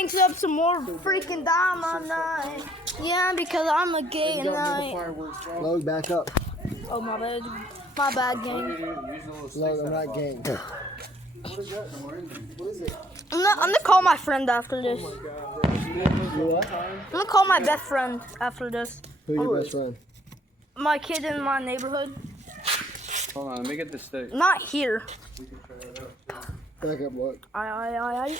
cranks up some more freaking dynamite. Yeah, because I'm a gay night. Load, back up. Oh, my bad. My bad, gang. Load, I'm not gang. What is it? I'm gonna call my friend after this. You what? I'm gonna call my best friend after this. Who's your best friend? My kid in my neighborhood. Hold on, let me get the stick. Not here. Back up, look. I.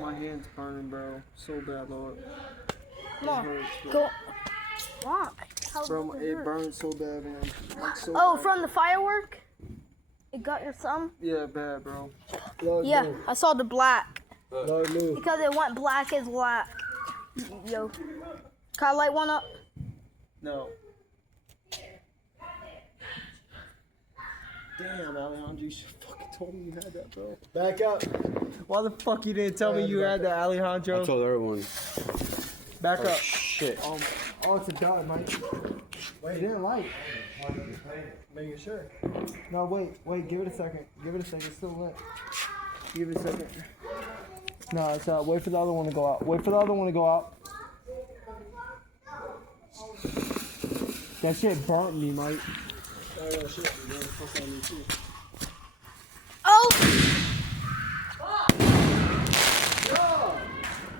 My hand's burning, bro. So bad, Lord. Come on. Go. Why? How Bro, does it hurt? burns so bad, man. Like, so Oh, bad. from the firework? It got your thumb? Yeah, bad, bro. Load, Yeah, move. I saw the black. Load, move. Because it went black as black. Yo. Can I light one up? No. Damn, Alejandro, you should fucking told me you had that, bro. Back up. Why the fuck you didn't tell me you had that, Alejandro? I told everyone. Back up. Shit. Oh, it's a dud, Mike. Wait, you didn't light. Making sure. No, wait, give it a second. Give it a second, it's still lit. Give it a second. No, it's wait for the other one to go out. Wait for the other one to go out. That shit burnt me, Mike. Oh, shit. Oh!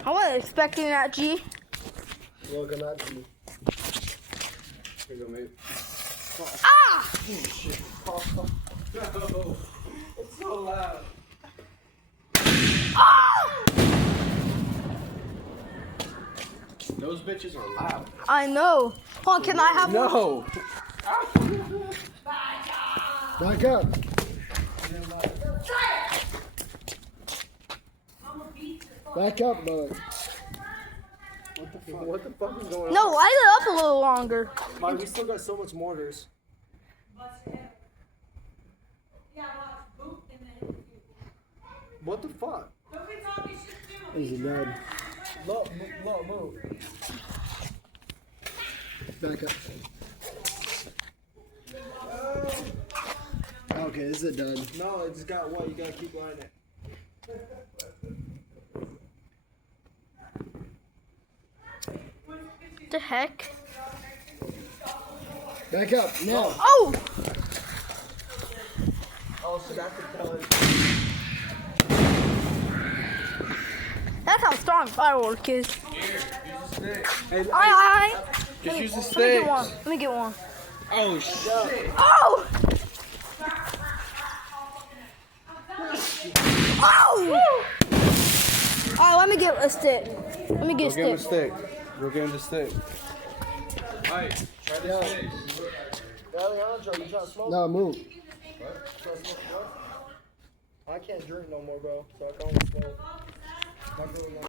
I wasn't expecting that, G. Look, I'm not G. Here you go, mate. Ah! It's so loud. Oh! Those bitches are loud. I know. Hold on, can I have one? No. Back up. Back up, bud. What the fuck is going on? No, light it up a little longer. Mike, we still got so much mortars. What the fuck? This is dead. Look, move. Back up. Okay, this is a dud. No, it just got what? You gotta keep lighting it. The heck? Back up, now. Oh! Oh, so that's the pellet. That's how strong firework is. Hey, Aye. Just use the Let me stick. get one. Let me get one. Oh shit. Oh! Oh! Oh, let me get a stick. Let me Go get get him a a stick. stick. Go get him the stick. Alright, try the stick. Alejandro, you trying to smoke? No, move. I can't drink no more, bro. So I can only smoke. My girl,